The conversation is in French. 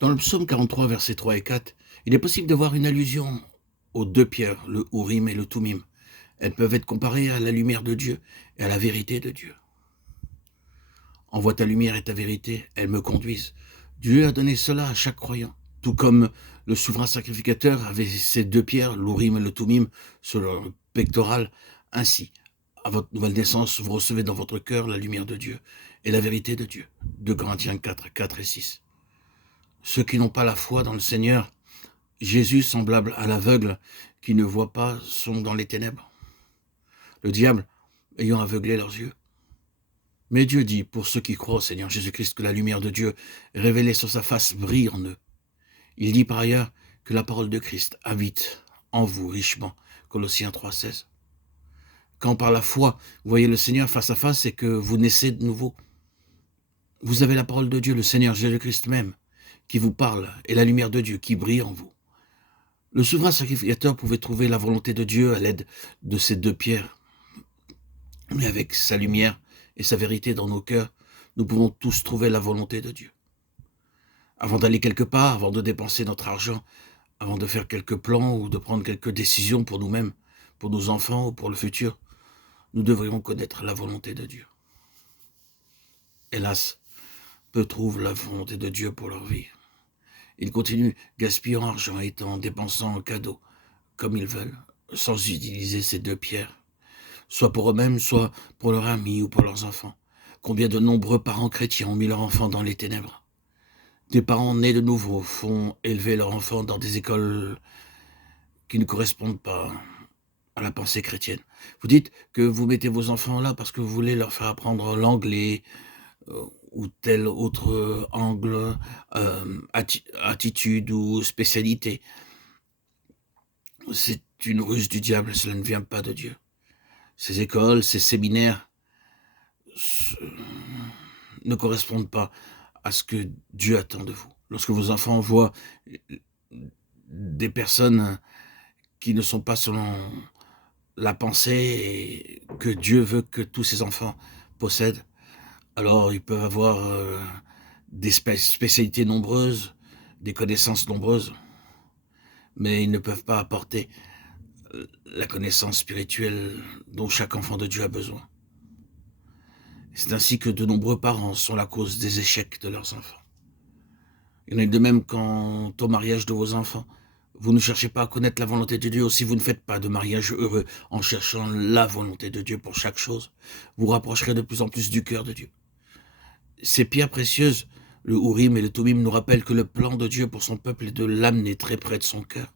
Dans le psaume 43, versets 3 et 4, il est possible de voir une allusion aux deux pierres, le Urim et le Tumim. Elles peuvent être comparées à la lumière de Dieu et à la vérité de Dieu. Envoie ta lumière et ta vérité, elles me conduisent. Dieu a donné cela à chaque croyant, tout comme le souverain sacrificateur avait ces deux pierres, l'Urim et le Tumim, sur leur pectoral. Ainsi, à votre nouvelle naissance, vous recevez dans votre cœur la lumière de Dieu et la vérité de Dieu. 2 Corinthiens 4, 4 et 6. Ceux qui n'ont pas la foi dans le Seigneur, Jésus, semblable à l'aveugle qui ne voit pas, sont dans les ténèbres. Le diable ayant aveuglé leurs yeux. Mais Dieu dit, pour ceux qui croient au Seigneur Jésus-Christ, que la lumière de Dieu révélée sur sa face brille en eux. Il dit par ailleurs que la parole de Christ habite en vous richement. Colossiens 3,16. Quand par la foi, vous voyez le Seigneur face à face et que vous naissez de nouveau, vous avez la parole de Dieu, le Seigneur Jésus-Christ même, qui vous parle, et la lumière de Dieu qui brille en vous. Le souverain sacrificateur pouvait trouver la volonté de Dieu à l'aide de ces deux pierres. Mais avec sa lumière et sa vérité dans nos cœurs, nous pouvons tous trouver la volonté de Dieu. Avant d'aller quelque part, avant de dépenser notre argent, avant de faire quelques plans ou de prendre quelques décisions pour nous-mêmes, pour nos enfants ou pour le futur, nous devrions connaître la volonté de Dieu. Hélas, peu trouvent la volonté de Dieu pour leur vie. Ils continuent gaspillant argent et en dépensant en cadeaux, comme ils veulent, sans utiliser ces deux pierres, soit pour eux-mêmes, soit pour leurs amis ou pour leurs enfants. Combien de nombreux parents chrétiens ont mis leurs enfants dans les ténèbres? Des parents nés de nouveau font élever leurs enfants dans des écoles qui ne correspondent pas à la pensée chrétienne. Vous dites que vous mettez vos enfants là parce que vous voulez leur faire apprendre l'anglais ou tel autre angle, attitude ou spécialité. C'est une ruse du diable, cela ne vient pas de Dieu. Ces écoles, ces séminaires ne correspondent pas à ce que Dieu attend de vous. Lorsque vos enfants voient des personnes qui ne sont pas selon la pensée que Dieu veut que tous ses enfants possèdent, alors ils peuvent avoir des spécialités nombreuses, des connaissances nombreuses, mais ils ne peuvent pas apporter la connaissance spirituelle dont chaque enfant de Dieu a besoin. C'est ainsi que de nombreux parents sont la cause des échecs de leurs enfants. Il en est de même quant au mariage de vos enfants. Vous ne cherchez pas à connaître la volonté de Dieu, aussi vous ne faites pas de mariage heureux en cherchant la volonté de Dieu pour chaque chose. Vous rapprocherez de plus en plus du cœur de Dieu. Ces pierres précieuses, le Urim et le Tumim, nous rappellent que le plan de Dieu pour son peuple est de l'amener très près de son cœur.